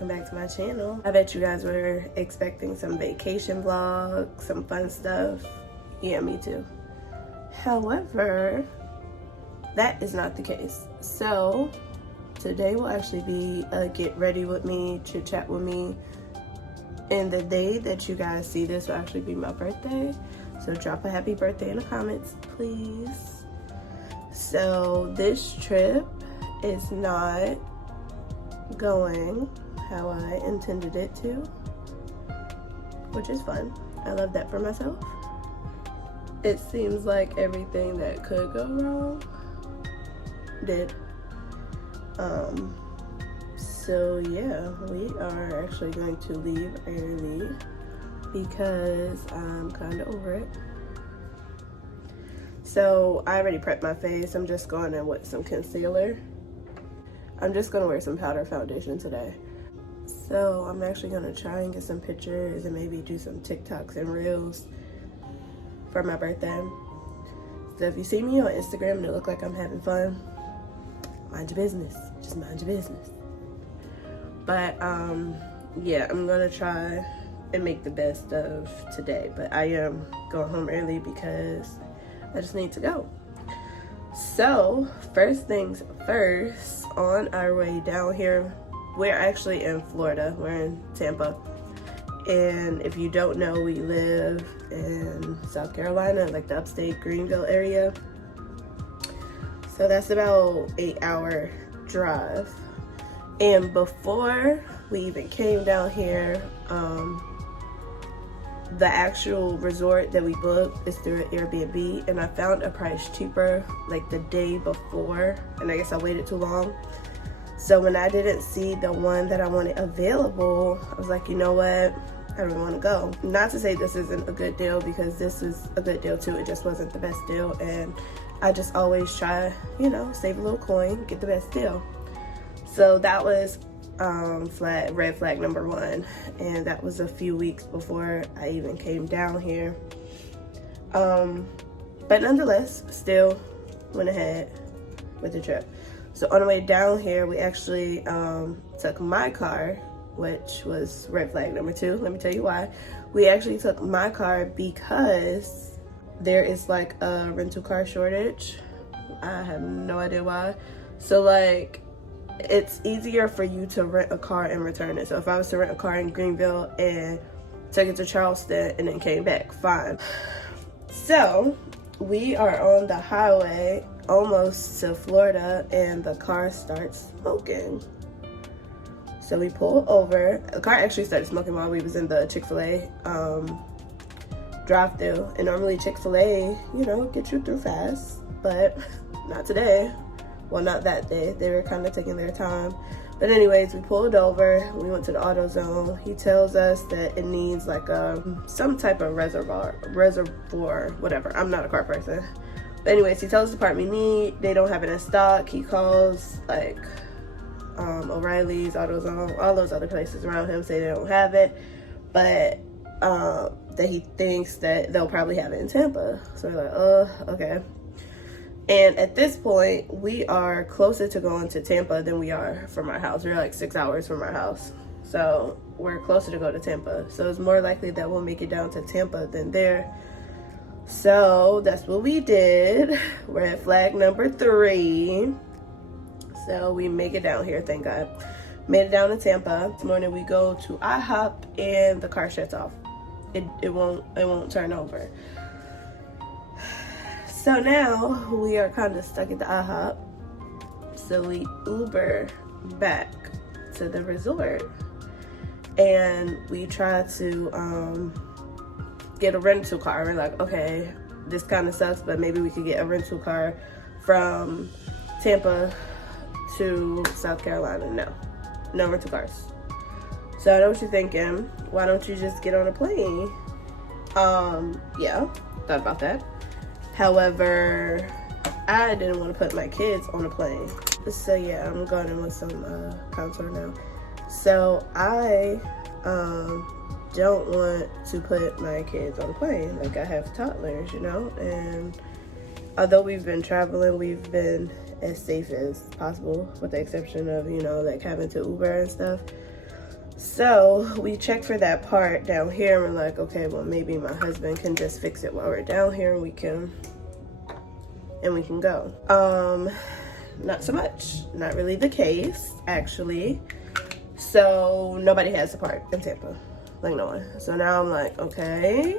welcome back to my channel. I bet you guys were expecting some vacation vlogs, some fun stuff. Yeah, me too. However, that is not the case. So today will actually be a get ready with me, chit chat with me, and the day that you guys see this will actually be my birthday. So drop a happy birthday in the comments, please. So this trip is not going how I intended it to, which is fun. I love that for myself. It seems like everything that could go wrong did. So yeah, we are actually going to leave early because I'm kind of over it. So I already prepped my face. I'm just going in with some concealer. I'm just gonna wear some powder foundation today. So I'm actually gonna try and get some pictures and maybe do some TikToks and Reels for my birthday. So if you see me on Instagram and it look like I'm having fun, mind your business. Just mind your business. But yeah, I'm gonna try and make the best of today. But I am going home early because I just need to go. So first things first, on our way down here, we're actually in Florida. We're in Tampa. And if you don't know, we live in South Carolina, like the upstate Greenville area. So that's about 8-hour drive. And before we even came down here, the actual resort that we booked is through an Airbnb, and I found a price cheaper like the day before, and I guess I waited too long. So when I didn't see the one that I wanted available, I was like, you know what, I don't want to go. Not to say this isn't a good deal, because this is a good deal too. It just wasn't the best deal, and I just always try, you know, save a little coin, get the best deal. So that was red flag number one, and that was a few weeks before I even came down here. But nonetheless, still went ahead with the trip. So on the way down here, we actually took my car, which was red flag number two. Let me tell you why. We actually took my car because there is like a rental car shortage. I have no idea why. So like, it's easier for you to rent a car and return it. So if I was to rent a car in Greenville and took it to Charleston and then came back, fine. So we are on the highway almost to Florida, and the car starts smoking. So we pull over. The car actually started smoking while we was in the Chick-fil-A drive-thru. And normally Chick-fil-A, you know, get you through fast, but not today. Well, not that day. They were kind of taking their time. But anyways, we pulled over. We went to the AutoZone. He tells us that it needs like some type of reservoir, whatever. I'm not a car person. But anyways, he tells us the part we need. They don't have it in stock. He calls like O'Reilly's, AutoZone, all those other places around him, say they don't have it. But that he thinks that they'll probably have it in Tampa. So we're like, okay. And at this point, we are closer to going to Tampa than we are from our house. We're like 6 hours from our house. So we're closer to go to Tampa. So it's more likely that we'll make it down to Tampa than there. So that's what we did. Red flag number 3. So we make it down here, thank God. Made it down to Tampa. This morning we go to IHOP and the car shuts off. It won't turn over. So now we are kind of stuck at the IHOP. So we Uber back to the resort, and we try to get a rental car. We're like, okay, this kind of sucks, but maybe we could get a rental car from Tampa to South Carolina. No rental cars. So I know what you're thinking. Why don't you just get on a plane? Yeah, thought about that. However, I didn't want to put my kids on a plane. So yeah, I'm going in with some contour now. So I don't want to put my kids on a plane. Like, I have toddlers, you know, and although we've been traveling, we've been as safe as possible, with the exception of, you know, like having to Uber and stuff. So we checked for that part down here, and we're like, okay, well, maybe my husband can just fix it while we're down here, and we can go. Not so much. Not really the case, actually. So nobody has the part in Tampa, like no one. So now I'm like, okay,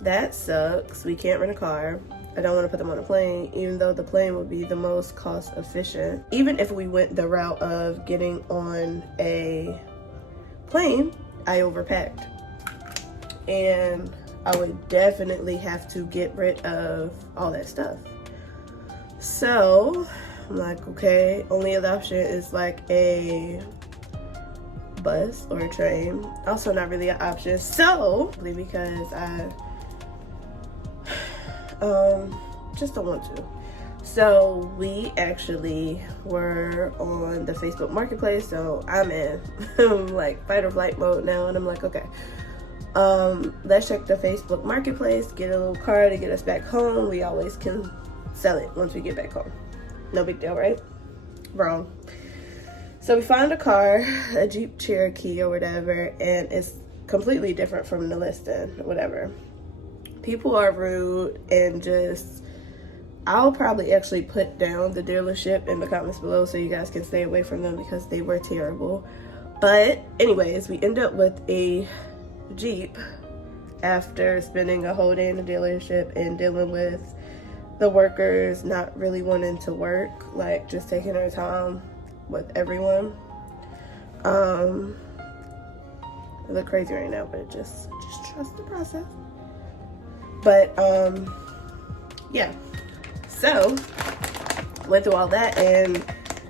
that sucks. We can't rent a car. I don't want to put them on a plane, even though the plane would be the most cost efficient. Even if we went the route of getting on a plane, I overpacked. And I would definitely have to get rid of all that stuff. So I'm like, okay, only other option is like a bus or a train. Also not really an option. So because I just don't want to. So we actually were on the Facebook Marketplace. So I'm in like fight or flight mode now, and I'm like, okay, let's check the Facebook Marketplace, get a little car to get us back home. We always can sell it once we get back home. No big deal, right? Wrong. So we found a car, a Jeep Cherokee or whatever, and it's completely different from the listing, whatever. People are rude, and just, I'll probably actually put down the dealership in the comments below so you guys can stay away from them because they were terrible. But anyways, we end up with a Jeep after spending a whole day in the dealership and dealing with the workers not really wanting to work, like just taking their time with everyone. I look crazy right now, but just trust the process. But yeah, so went through all that, and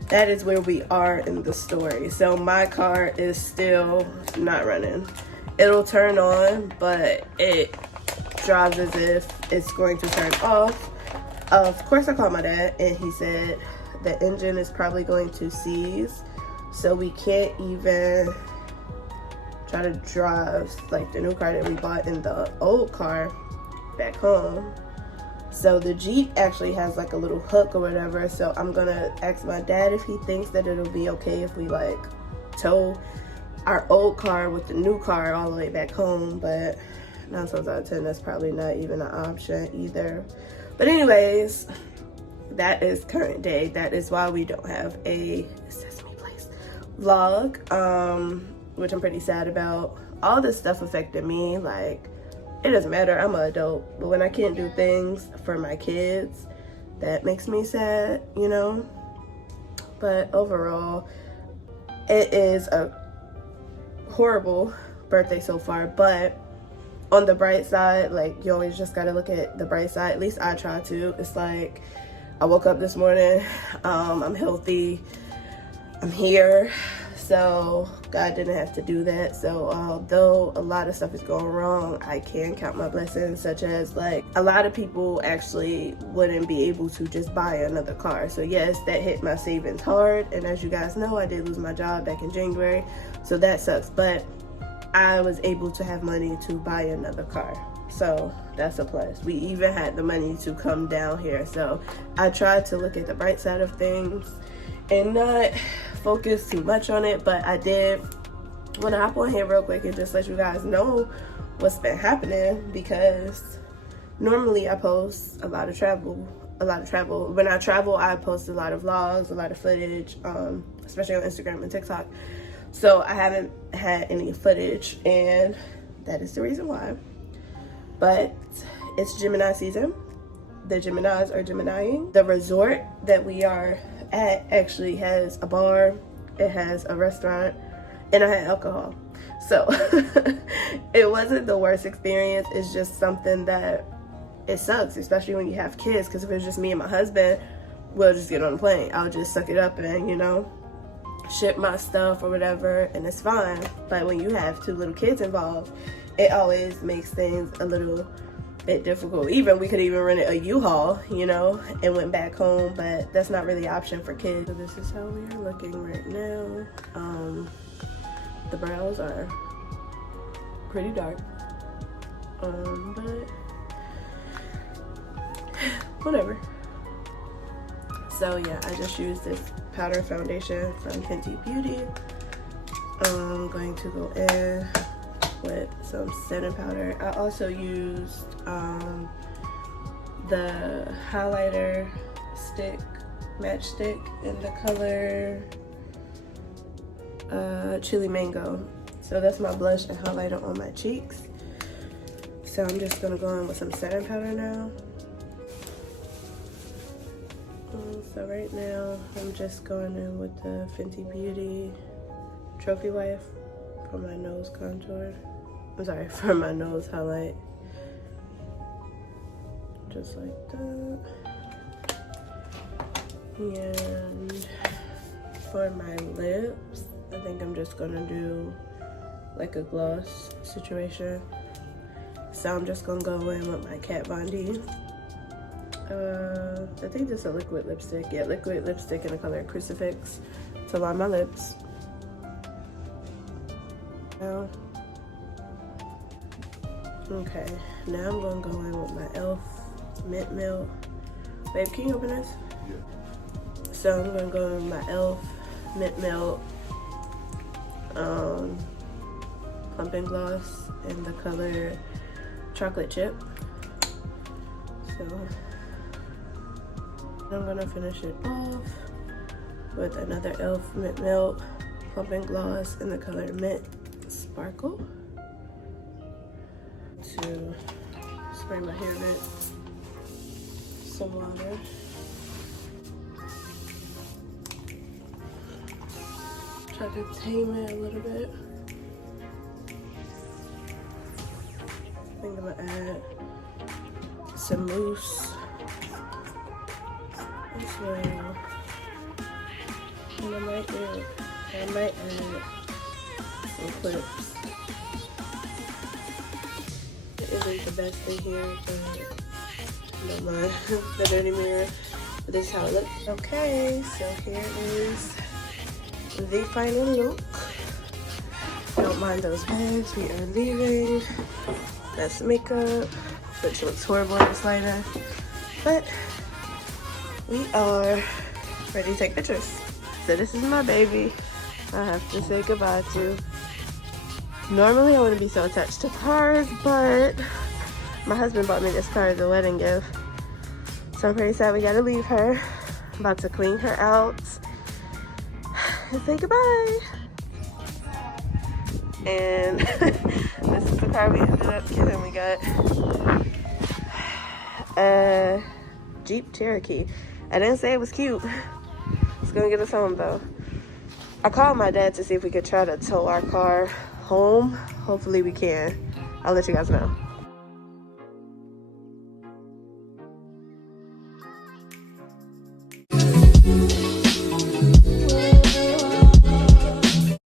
that is where we are in the story. So my car is still not running. It'll turn on, but it drives as if it's going to turn off. Of course, I called my dad, and he said the engine is probably going to seize, so we can't even try to drive like the new car that we bought in the old car back home. So the Jeep actually has like a little hook or whatever, so I'm gonna ask my dad if he thinks that it'll be okay if we like tow our old car with the new car all the way back home. But 9 times out of 10, that's probably not even an option either. But anyways, that is current day. That is why we don't have a Sesame Place vlog, which I'm pretty sad about. All this stuff affected me. Like, it doesn't matter, I'm an adult, but when I can't do things for my kids, that makes me sad, you know? But overall, it is a horrible birthday so far, but on the bright side, like, you always just gotta look at the bright side. At least I try to. It's like, I woke up this morning, I'm healthy, I'm here, so God didn't have to do that. So although a lot of stuff is going wrong, I can count my blessings, such as like a lot of people actually wouldn't be able to just buy another car. So yes, that hit my savings hard, and as you guys know, I did lose my job back in January, so that sucks, but I was able to have money to buy another car, so that's a plus. We even had the money to come down here, so I tried to look at the bright side of things and not focus too much on it. But I did want to hop on here real quick and just let you guys know what's been happening, because normally I post a lot of travel. When I travel, I post a lot of vlogs, a lot of footage, especially on Instagram and TikTok. So I haven't had any footage, and that is the reason why. But it's Gemini season. The Geminis are Geminiing. The resort that we are at actually has a bar, it has a restaurant, and I had alcohol. So it wasn't the worst experience. It's just something that it sucks, especially when you have kids, because if it was just me and my husband, we'll just get on the plane. I'll just suck it up and, you know, ship my stuff or whatever, and it's fine. But when you have 2 little kids involved, it always makes things a little bit difficult. Even we could even rent a U-Haul, you know, and went back home, but that's not really an option for kids. So this is how we are looking right now. The brows are pretty dark, but whatever. So yeah, I just used this powder foundation from Fenty Beauty. I'm going to go in with some setting powder. I also used the highlighter stick, matchstick in the color Chili Mango. So that's my blush and highlighter on my cheeks. So I'm just gonna go in with some setting powder now. So right now I'm just going in with the Fenty Beauty Trophy Wife for my nose contour. I'm sorry, for my nose highlight. Just like that. And for my lips, I think I'm just gonna do like a gloss situation. So I'm just gonna go in with my Kat Von D. I think this is a liquid lipstick. Yeah, liquid lipstick in the color Crucifix to line my lips. Now, okay, now I'm gonna go in with my e.l.f. Mint Melt. Babe, can you open this? Yeah. So I'm gonna go in with my e.l.f. Mint Melt pumping gloss in the color Chocolate Chip. So I'm gonna finish it off with another e.l.f. Mint Melt pumping gloss in the color Mint Sparkle to spray my hair with some water. Try to tame it a little bit. I think I'm gonna add some mousse as well. And I might add some clips. It isn't the best in here, but I don't mind the dirty mirror. But this is how it looks. Okay, so here is the final look. Don't mind those bags, we are leaving. That's makeup, which looks horrible in this lighter. But we are ready to take pictures. So this is my baby I have to say goodbye to. Normally I wouldn't be so attached to cars, but my husband bought me this car as a wedding gift. So I'm pretty sad we gotta leave her. I'm about to clean her out and say goodbye. And this is the car we ended up getting. We got a Jeep Cherokee. I didn't say it was cute. It's gonna get us home though. I called my dad to see if we could try to tow our car home. Hopefully we can. I'll let you guys know.